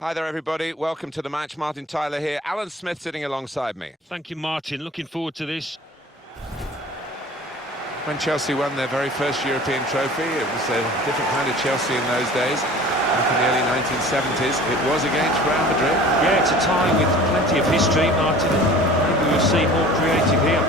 Hi there, everybody. Welcome to the match. Martin Tyler here. Alan Smith sitting alongside me. Thank you, Martin. Looking forward to this. When Chelsea won their very first European trophy, it was a different kind of Chelsea in those days. Back in the early 1970s, it was against Real Madrid. Yeah, it's a tie with plenty of history, Martin. Maybe we'll see more creative here.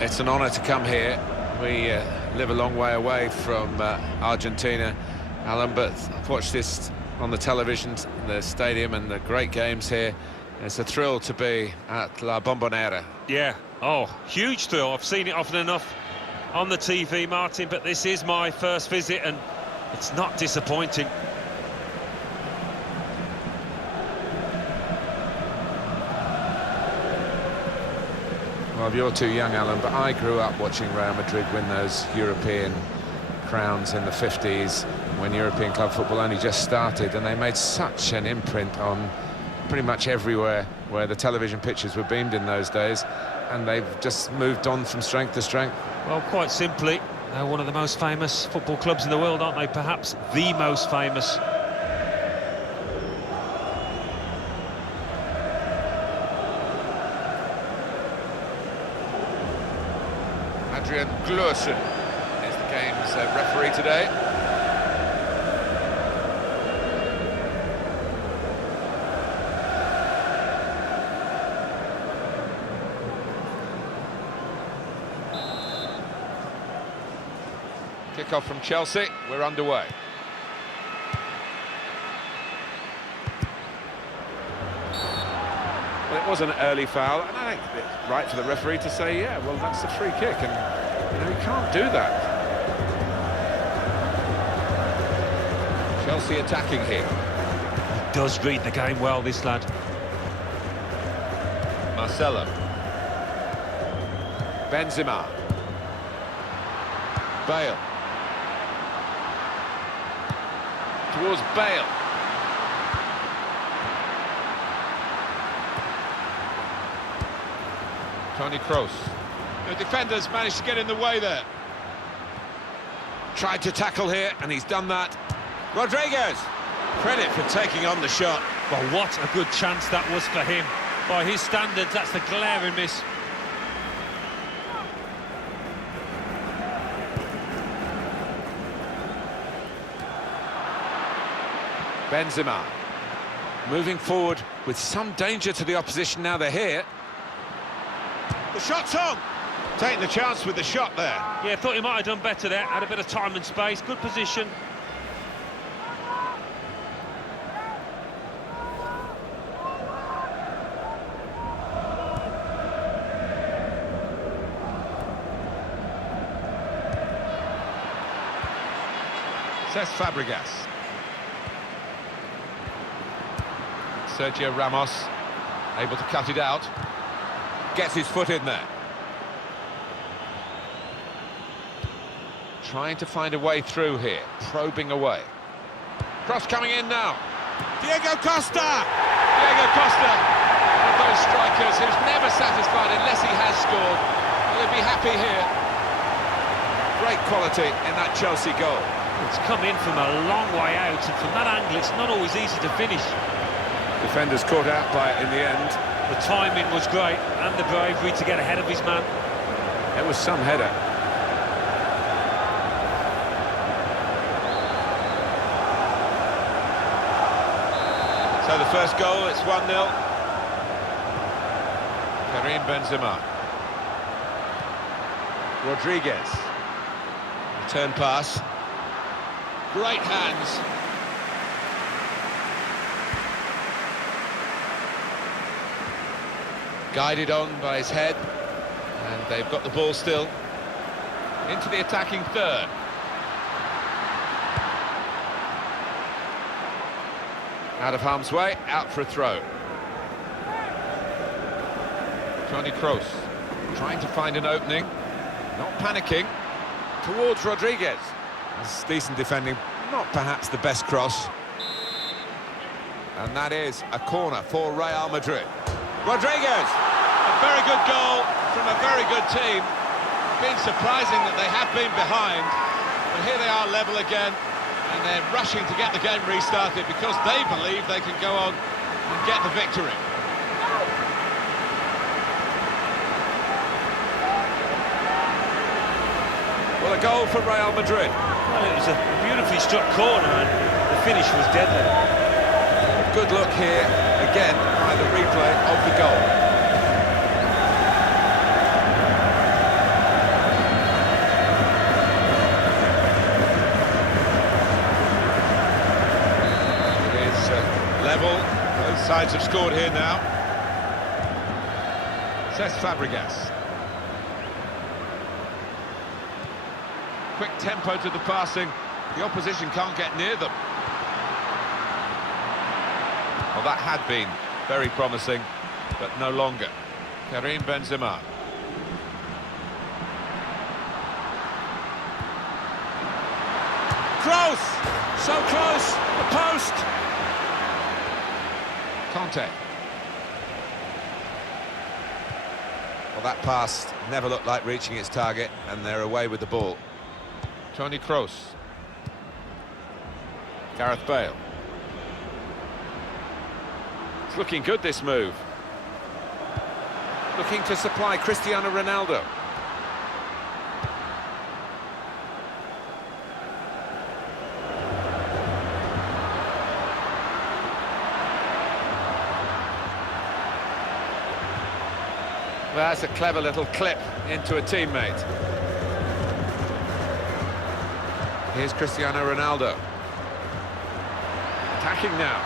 It's an honour to come here. We live a long way away from Argentina, Alan, but I've watched this on the television, the stadium and the great games here. It's a thrill to be at La Bombonera. Yeah, huge thrill. I've seen it often enough on the TV, Martin, but this is my first visit and it's not disappointing. Well, you're too young, Alan, but I grew up watching Real Madrid win those European crowns in the 50s when European club football only just started, and they made such an imprint on pretty much everywhere where the television pictures were beamed in those days, and they've just moved on from strength to strength. Well, quite simply, they're one of the most famous football clubs in the world, aren't they? Perhaps the most famous. Adrian Glursen is the game's referee today. Kick-off from Chelsea, we're underway. Well, it was an early foul, and I think it's right for the referee to say, yeah, well, that's a free kick, and, you know, you can't do that. Chelsea attacking here. He does read the game well, this lad. Marcelo. Benzema. Bale. Towards Bale. Toni Kroos. The defenders managed to get in the way there. Tried to tackle here, and he's done that. Rodriguez. Credit for taking on the shot. Well, what a good chance that was for him. By his standards, that's the glaring miss. Benzema. Moving forward with some danger to the opposition now they're here. The shot's on! Taking the chance with the shot there. Yeah, thought he might have done better there. Had a bit of time and space, good position. Cesc Fabregas. Sergio Ramos, able to cut it out. Gets his foot in there. Trying to find a way through here, probing away. Cross coming in now. Diego Costa! Diego Costa, one of those strikers who's never satisfied unless he has scored. He'll be happy here. Great quality in that Chelsea goal. It's come in from a long way out, and from that angle it's not always easy to finish. Defenders caught out by it in the end. The timing was great, and the bravery to get ahead of his man. It was some header. So the first goal, it's 1-0. Karim Benzema. Rodriguez. Return pass. Great hands. Guided on by his head, and they've got the ball still. Into the attacking third. Out of harm's way, out for a throw. Toni Kroos, trying to find an opening, not panicking, towards Rodriguez. That's decent defending, not perhaps the best cross. And that is a corner for Real Madrid. Rodriguez! A very good goal from a very good team. Been surprising that they have been behind, but here they are level again, and they're rushing to get the game restarted because they believe they can go on and get the victory. Well, a goal for Real Madrid. Well, it was a beautifully struck corner and the finish was deadly. Good look here, again, by the replay of the goal. It is level. Both sides have scored here now. Cesc Fabregas. Quick tempo to the passing. The opposition can't get near them. Well, that had been very promising, but no longer. Karim Benzema. Kroos! So close! The post! Conte. Well, that pass never looked like reaching its target, and they're away with the ball. Toni Kroos. Gareth Bale. It's looking good, this move. Looking to supply Cristiano Ronaldo. Well, that's a clever little clip into a teammate. Here's Cristiano Ronaldo. Attacking now.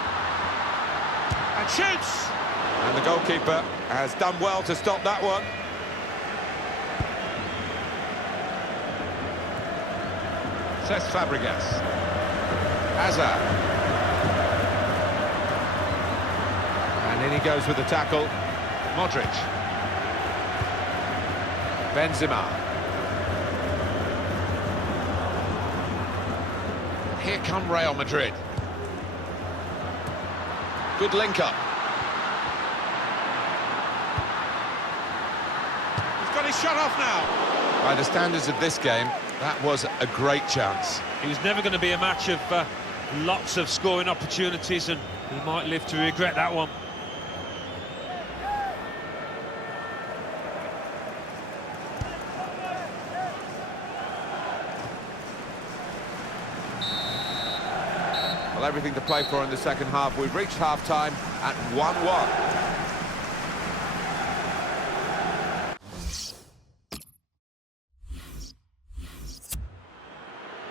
And shoots! And the goalkeeper has done well to stop that one. Cesc Fabregas. Hazard. And in he goes with the tackle. Modric. Benzema. Here come Real Madrid. Good link-up. He's got his shot off now. By the standards of this game, that was a great chance. It was never going to be a match of lots of scoring opportunities, and he might live to regret that one. Well, everything to play for in the second half. We've reached half-time at 1-1.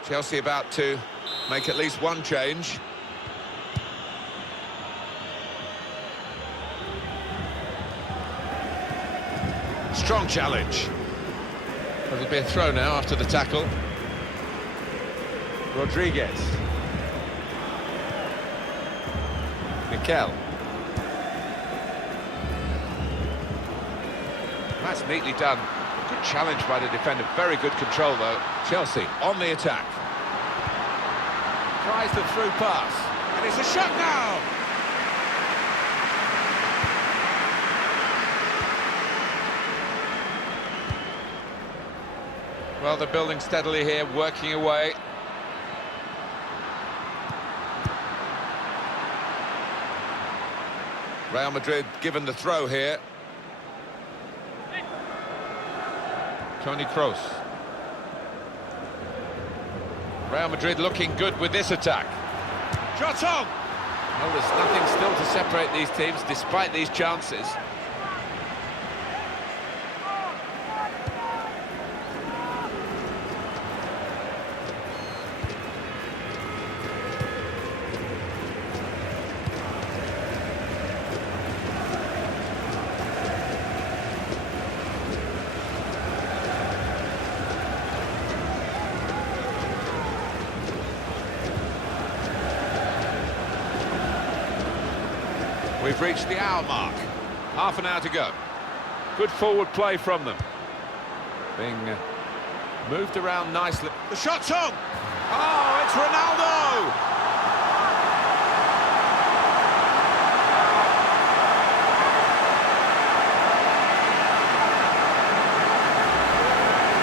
Chelsea about to make at least one change. Strong challenge. It'll be a throw now after the tackle. Rodriguez. Mikel. That's neatly done. Good challenge by the defender. Very good control, though. Chelsea on the attack. Tries the through pass. And it's a shot now! Well, they're building steadily here, working away. Real Madrid given the throw here. Toni Kroos. Real Madrid looking good with this attack. Shot on! Well, there's nothing still to separate these teams, despite these chances. We've reached the hour mark. Half an hour to go. Good forward play from them. Being moved around nicely. The shot's on! Oh, it's Ronaldo!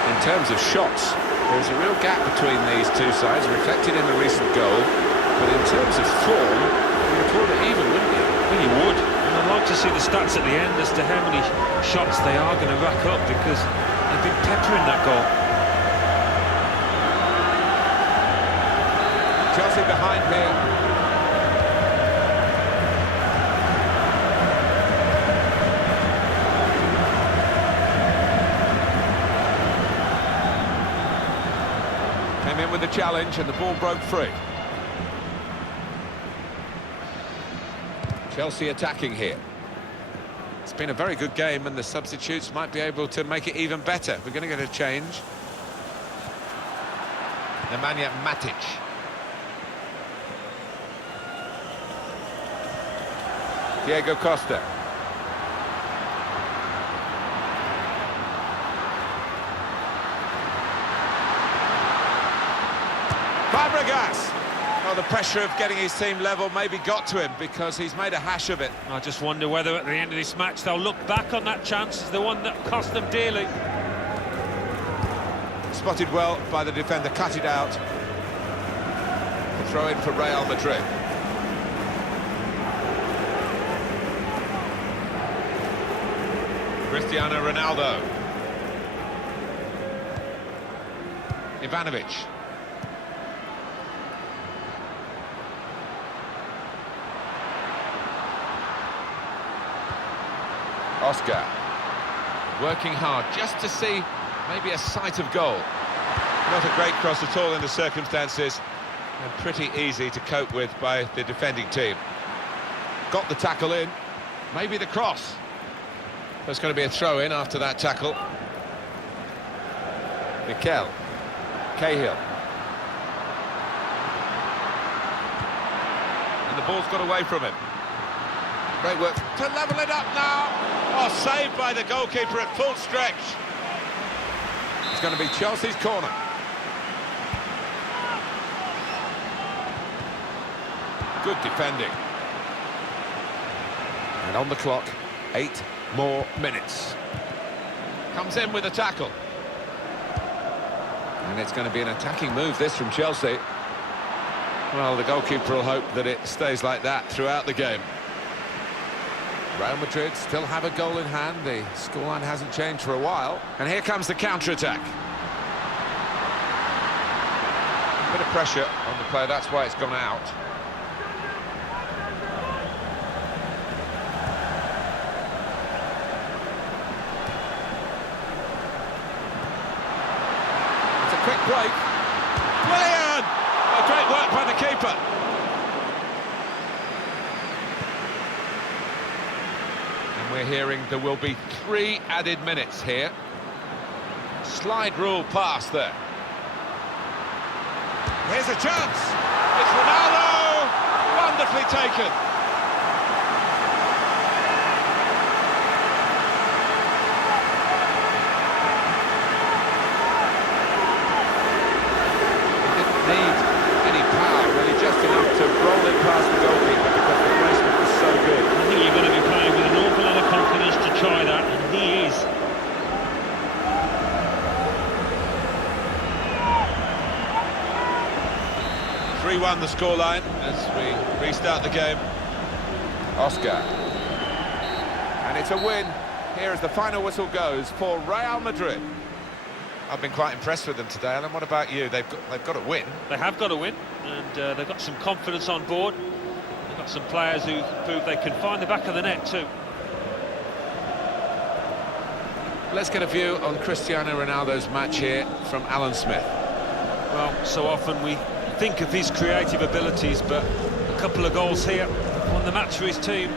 In terms of shots, there's a real gap between these two sides, reflected in the recent goal. But in terms of form, you'd call it even, wouldn't you? Well, you would. And I'd like to see the stats at the end as to how many shots they are going to rack up, because they've been peppering that goal. Chelsea behind here. Came in with the challenge and the ball broke free. Chelsea attacking here. It's been a very good game, and the substitutes might be able to make it even better. We're going to get a change. Nemanja Matic. Diego Costa. Fabregas. Well, the pressure of getting his team level maybe got to him, because he's made a hash of it. I just wonder whether at the end of this match they'll look back on that chance as the one that cost them dearly. Spotted well by the defender, cut it out. The throw in for Real Madrid. Cristiano Ronaldo. Ivanovic. Oscar. Working hard just to see maybe a sight of goal. Not a great cross at all in the circumstances, and pretty easy to cope with by the defending team. Got the tackle in, maybe the cross. There's going to be a throw-in after that tackle. Mikel Cahill. And the ball's got away from him. Great work to level it up now. Oh, saved by the goalkeeper at full stretch. It's going to be Chelsea's corner. Good defending. And on the clock, 8 more minutes. Comes in with a tackle. And it's going to be an attacking move, this, from Chelsea. Well, the goalkeeper will hope that it stays like that throughout the game. Real Madrid still have a goal in hand. The scoreline hasn't changed for a while. And here comes the counter-attack. Bit of pressure on the player, that's why it's gone out. It's a quick break. Brilliant! Oh, great work by the keeper. We're hearing there will be 3 added minutes here. Slide rule pass there. Here's a chance. It's Ronaldo. Wonderfully taken. He didn't need any power, really, just enough to roll it past the goalkeeper because the placement was so good. I think you're going to be playing with an awful lot of confidence to try that, and he is. Three-1 the scoreline as we restart the game. Oscar. And it's a win. Here as the final whistle goes for Real Madrid. I've been quite impressed with them today, Alan. What about you? They've got to win. They have got to win, and they've got some confidence on board. They've got some players who prove they can find the back of the net too. Let's get a view on Cristiano Ronaldo's match here from Alan Smith. Well, so often we think of his creative abilities, but a couple of goals here won the match for his team.